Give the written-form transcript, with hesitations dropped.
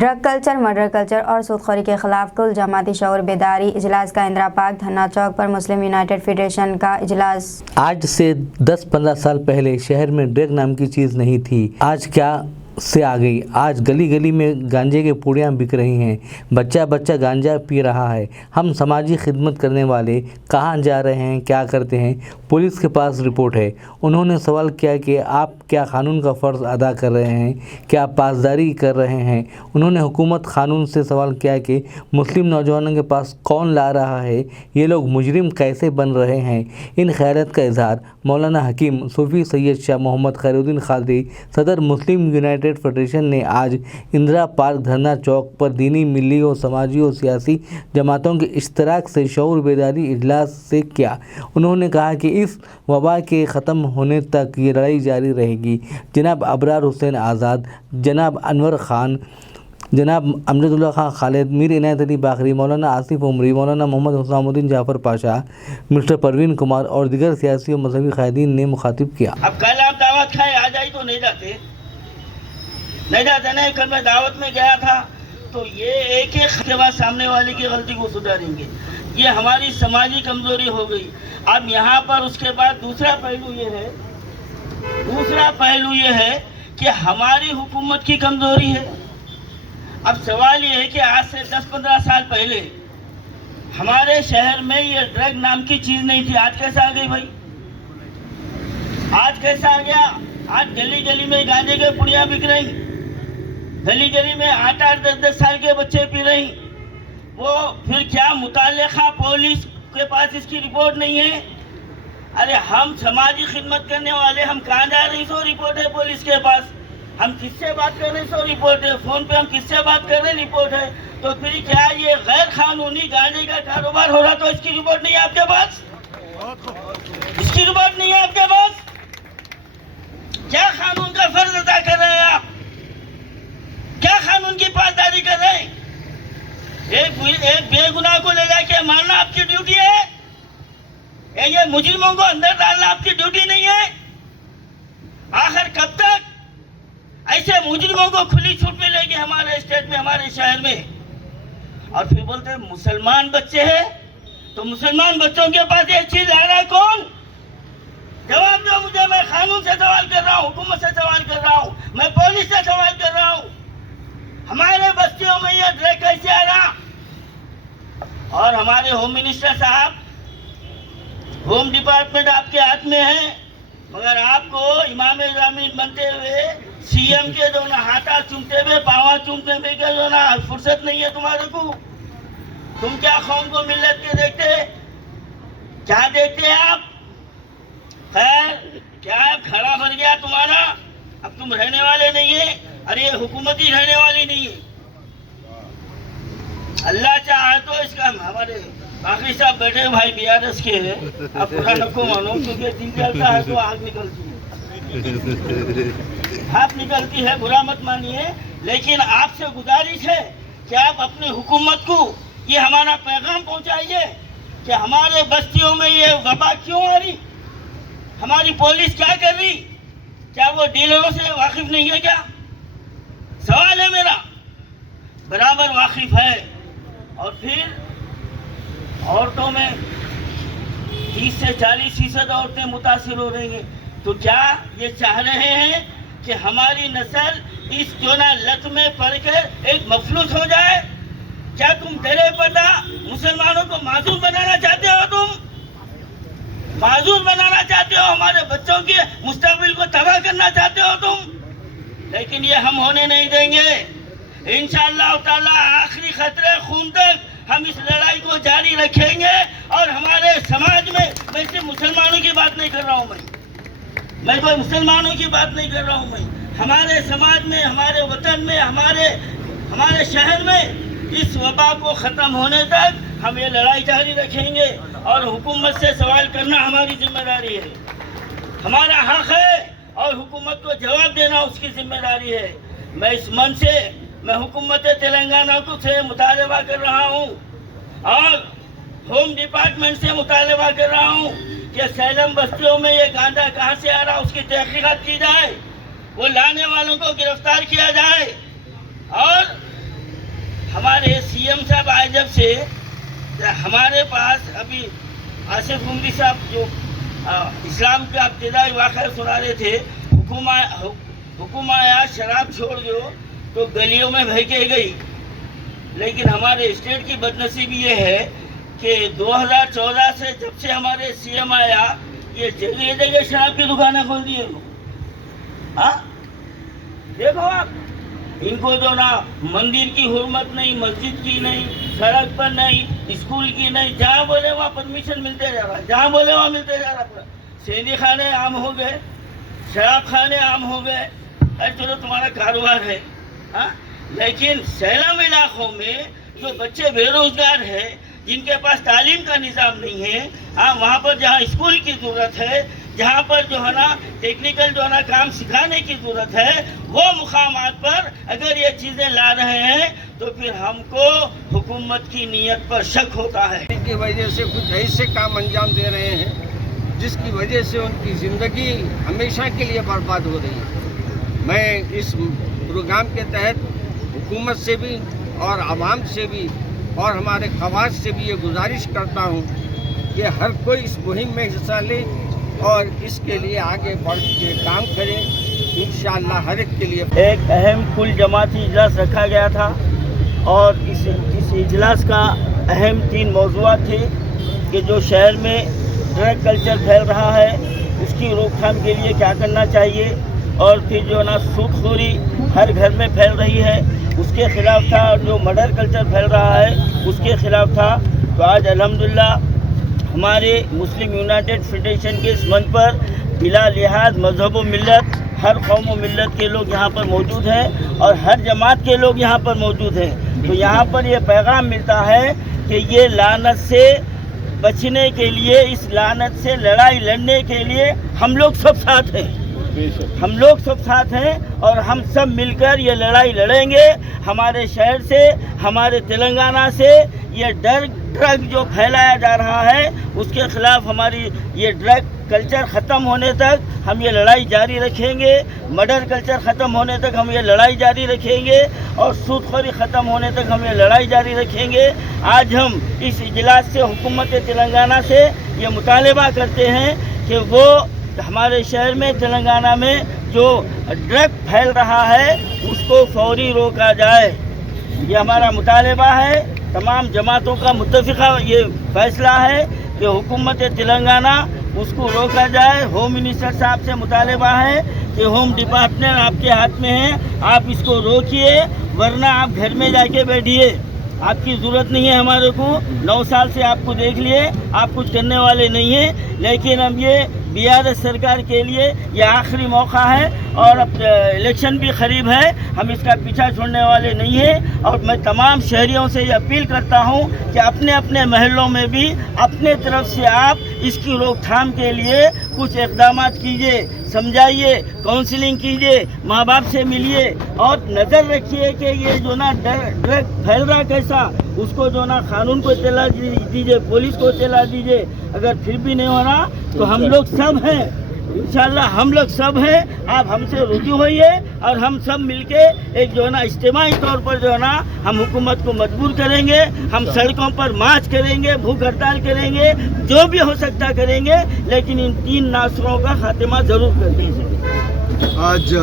Drug culture, murder culture और सूदखोरी के खिलाफ कुल जमाती शऊर बेदारी इजलास का इंदिरा पार्क धरना चौक पर मुस्लिम यूनाइटेड फेडरेशन का इजलास। आज से 10-15 साल पहले शहर में ड्रग नाम की चीज़ नहीं थी। आज क्या से आ गई। आज गली गली में गांजे के पुड़ियाँ बिक रही हैं, बच्चा बच्चा गांजा पी रहा है। हम समाजी खिदमत करने वाले कहाँ जा रहे हैं, क्या करते हैं? पुलिस के पास रिपोर्ट है। उन्होंने सवाल किया कि आप क्या कानून का फ़र्ज़ अदा कर रहे हैं, क्या पासदारी कर रहे हैं? उन्होंने हुकूमत कानून से सवाल किया कि मुस्लिम नौजवानों के पास कौन ला रहा है, ये लोग मुजरिम कैसे बन रहे हैं? इन ख़यालात का इजहार मौलाना हकीम सूफ़ी सैयद शाह मोहम्मद खैरुद्दीन क़ादरी सदर मुस्लिम यूनाइटेड फेडरेशन ने आज इंदिरा पार्क धरना चौक पर दीनी, मिली और समाजी और सियासी जमातों के इश्तराक से शऊर बेदारी इजलास से किया। उन्होंने कहा कि इस वबा के ख़त्म होने तक ये लड़ाई जारी रहेगी। जनाब अबरार हुसैन आज़ाद, जनाब अनवर ख़ान, जनाब अमजदुल्ला खां खालिद, मीर इनायत अली बाकरी, मौलाना आसिफ उमरी, मौलाना मोहम्मद हुसैनुद्दीन जाफ़र पाशा, मिस्टर परवीन कुमार और दीगर सियासी और मजहबी क़ायदीन ने मुखातिब किया। अब कल आप दावत खाए आ जाए तो नहीं जाते नहीं। कल मैं दावत में गया था तो ये एक के बाद सामने वाले की गलती को सुधारेंगे। ये हमारी समाजी कमजोरी हो गई। अब यहाँ पर उसके बाद दूसरा पहलू ये है कि हमारी हुकूमत की कमजोरी है। अब सवाल ये है कि आज से 10-15 साल पहले हमारे शहर में ये ड्रग नाम की चीज नहीं थी। आज कैसा आ गई भाई? आज कैसा आ गया? आज गली गली में गांजे के पुड़ियाँ बिक रही, गली गली में 8-8, 10-10 साल के बच्चे पी रही। वो फिर क्या मुताल्लिका पुलिस के पास इसकी रिपोर्ट नहीं है? अरे हम समाजी खिदमत करने वाले, हम कहाँ जा रहे हैं? सो रिपोर्ट है पुलिस के पास। हम किससे बात कर रहे हैं? सो रिपोर्ट है। फोन पे हम किससे बात कर रहे हैं? रिपोर्ट है। तो फिर क्या ये गैर कानूनी गांजे का कारोबार हो रहा तो इसकी रिपोर्ट नहीं है आपके पास? इसकी रिपोर्ट नहीं है आपके पास? क्या कानून का फर्ज अदा कर रहे हैं आप? क्या कानून की पासदारी कर रहे हैं? एक बेगुनाह को ले जाके मारना आपकी ड्यूटी है? ये मुजरिमों को अंदर डालना आपकी ड्यूटी नहीं है? आखिर कब तक ऐसे मुजरिमों को खुली छूट मिलेगी हमारे स्टेट में, हमारे शहर में? और फिर बोलते हैं मुसलमान बच्चे हैं, तो मुसलमान बच्चों के पास ये चीज ला रहा है कौन? जवाब दो मुझे। मैं कानून से सवाल कर रहा हूँ, हुकूमत से सवाल कर रहा हूँ, मैं पुलिस से सवाल कर रहा हूँ। हमारे बस्तियों में ये ड्रग कैसे आ रहा? और हमारे होम मिनिस्टर साहब, होम डिपार्टमेंट आपके हाथ में है, मगर आपको इमाम ज़मीन बनते हुए सीएम के जो ना हाथा चूमते हुए, पावा चूमते हुए के जो ना फुर्सत नहीं है तुम्हारे को। तुम क्या कौम को मिल्लत के देखते? क्या देखते हैं आप? खैर, क्या खड़ा भर गया तुम्हारा? अब तुम रहने वाले नहीं है। अरे ये हुकूमत ही रहने वाली नहीं है। अल्लाह चाहे तो इसका हमारे बाकी साहब बैठे भाई बीआरएस के हैं, अब पूरा नको मानो, क्योंकि दिन चलता है तो आग निकलती है, भाप निकलती है, बुरा मत मानिए। लेकिन आपसे गुजारिश है कि आप अपनी हुकूमत को ये हमारा पैगाम पहुंचाइए कि हमारे बस्तियों में ये वबा क्यों आ रही, हमारी पुलिस क्या कर रही? क्या वो डीलरों से वाकिफ नहीं है क्या? सवाल है मेरा। बराबर वाकिफ है। और फिर औरतों में 30 से 40% औरतें मुतासिर हो रही हैं। तो क्या ये चाह रहे हैं कि हमारी नस्ल इस जो ना लत में पड़कर एक मफलूस हो जाए? क्या तुम तेरे पर्दा मुसलमानों को माजूर बनाना चाहते हो? तुम माजूर बनाना चाहते हो? हमारे बच्चों के मुस्तकबिल को तबाह करना चाहते हो तुम? लेकिन ये हम होने नहीं देंगे। इंशाअल्लाह ताला आखिरी खतरे खून तक हम इस लड़ाई को जारी रखेंगे। और हमारे समाज में, मैं सिर्फ मुसलमानों की बात नहीं कर रहा हूँ, मैं कोई मुसलमानों की बात नहीं कर रहा हूँ, मैं हमारे समाज में, हमारे वतन में, हमारे शहर में इस वबा को ख़त्म होने तक हम ये लड़ाई जारी रखेंगे। और हुकूमत से सवाल करना हमारी जिम्मेदारी है, हमारा हक है, और हुकूमत को जवाब देना उसकी जिम्मेदारी है। मैं इस मन से मैं हुकूमत तेलंगाना को से मुतालबा कर रहा हूँ और होम डिपार्टमेंट से मुतालबा कर रहा हूँ कि सैलम बस्तियों में ये गांजा कहाँ से आ रहा उसकी तहकीकात की जाए, वो लाने वालों को गिरफ्तार किया जाए और हमारे सीएम साहब आए जब से हमारे पास अभी आसिफ उमरी साहब जो इस्लाम का इब्तिदाई वाक़या सुना रहे थे, हुकुम आया शराब छोड़ दो तो गलियों में बह के गई। लेकिन हमारे स्टेट की बदनसीबी ये है कि 2014 से जब से हमारे सीएम आया ये जगह जगह शराब की दुकानें खोल दी है। हाँ देखो आप, इनको जो ना मंदिर की हुर्मत नहीं, मस्जिद की नहीं, सड़क पर नहीं, स्कूल की नहीं, जहाँ बोले वहाँ परमिशन मिलते जा रहा, जहाँ बोले वहाँ मिलते जा रहा। सेंधी खाने आम हो गए, शराब खाने आम हो गए। अरे चलो तुम्हारा कारोबार है, हाँ, लेकिन सैलाब इलाकों में जो बच्चे बेरोजगार हैं, जिनके पास तालीम का निज़ाम नहीं है, हाँ, वहाँ पर जहाँ स्कूल की ज़रूरत है, जहाँ पर जो है ना टेक्निकल जो है ना काम सिखाने की ज़रूरत है, वो मुकामात पर अगर ये चीज़ें ला रहे हैं तो फिर हमको हुकूमत की नीयत पर शक होता है। की वजह से कुछ ऐसे काम अंजाम दे रहे हैं जिसकी वजह से उनकी ज़िंदगी हमेशा के लिए बर्बाद हो रही है। मैं इस प्रोग्राम के तहत हुकूमत से भी और आवाम से भी और हमारे खवास से भी ये गुजारिश करता हूँ कि हर कोई इस मुहिम में हिस्सा ले और इसके लिए आगे बढ़ के काम करे। इंशाअल्लाह हर एक के लिए एक अहम कुल जमाती इजलास रखा गया था और इस इजलास का अहम 3 मौज़ूआत थे कि जो शहर में ड्रग कल्चर फैल रहा है उसकी रोकथाम के लिए क्या करना चाहिए, और फिर जो ना सूदखोरी हर घर में फैल रही है उसके ख़िलाफ़ था, और जो मर्डर कल्चर फैल रहा है उसके ख़िलाफ़ था। तो आज अल्हम्दुलिल्लाह हमारे मुस्लिम यूनाइटेड फेडरेशन के इस मंच पर बिला लिहाज मज़हब व मिल्लत हर कौम व मिल्लत के लोग यहाँ पर मौजूद हैं और हर जमात के लोग यहाँ पर मौजूद हैं। तो यहाँ पर ये पैगाम मिलता है कि ये लानत से बचने के लिए, इस लानत से लड़ाई लड़ने के लिए हम लोग सब साथ हैं, हम लोग सब साथ हैं और हम सब मिलकर ये लड़ाई लड़ेंगे। हमारे शहर से, हमारे तेलंगाना से ये ड्रग जो फैलाया जा रहा है उसके ख़िलाफ़ हमारी ये ड्रग कल्चर ख़त्म होने तक हम ये लड़ाई जारी रखेंगे। मर्डर कल्चर ख़त्म होने तक हम ये लड़ाई जारी रखेंगे और सूदखोरी ख़त्म होने तक हम ये लड़ाई जारी रखेंगे। आज हम इस इजलास से हुकूमत तेलंगाना से ये मुतालबा करते हैं कि वो हमारे शहर में, तेलंगाना में जो ड्रग फैल रहा है उसको फौरी रोका जाए। ये हमारा मुतालबा है, तमाम जमातों का मुत्तफ़िक़ा ये फ़ैसला है कि हुकूमत तेलंगाना उसको रोका जाए। होम मिनिस्टर साहब से मुतालबा है कि होम डिपार्टमेंट आपके हाथ में है, आप इसको रोकिए, वरना आप घर में जाके बैठिए, आपकी ज़रूरत नहीं है हमारे को। 9 साल से आपको देख लिए, आप कुछ करने वाले नहीं हैं। लेकिन अब ये बीआरएस सरकार के लिए ये आखिरी मौका है और अब इलेक्शन भी करीब है, हम इसका पीछा छोड़ने वाले नहीं हैं। और मैं तमाम शहरियों से ये अपील करता हूँ कि अपने अपने महलों में भी अपने तरफ से आप इसकी रोकथाम के लिए कुछ इक़दाम कीजिए, समझाइए, काउंसलिंग कीजिए, माँ बाप से मिलिए और नज़र रखिए कि ये जो ना ड्रग फैल रहा कैसा, उसको जो ना कानून को इत्तला दीजिए, पुलिस को इत्तला दीजिए। अगर फिर भी नहीं हो रहा तो हम लोग सब हैं, इंशाअल्लाह हम लोग सब हैं। आप हमसे रुजू होइए और हम सब मिलके एक जो है ना इज्तिमाई तौर पर जो है ना हम हुकूमत को मजबूर करेंगे, हम सड़कों पर मार्च करेंगे, भूख हड़ताल करेंगे, जो भी हो सकता करेंगे, लेकिन इन 3 नासरों का खात्मा ज़रूर कर दीजिए। आज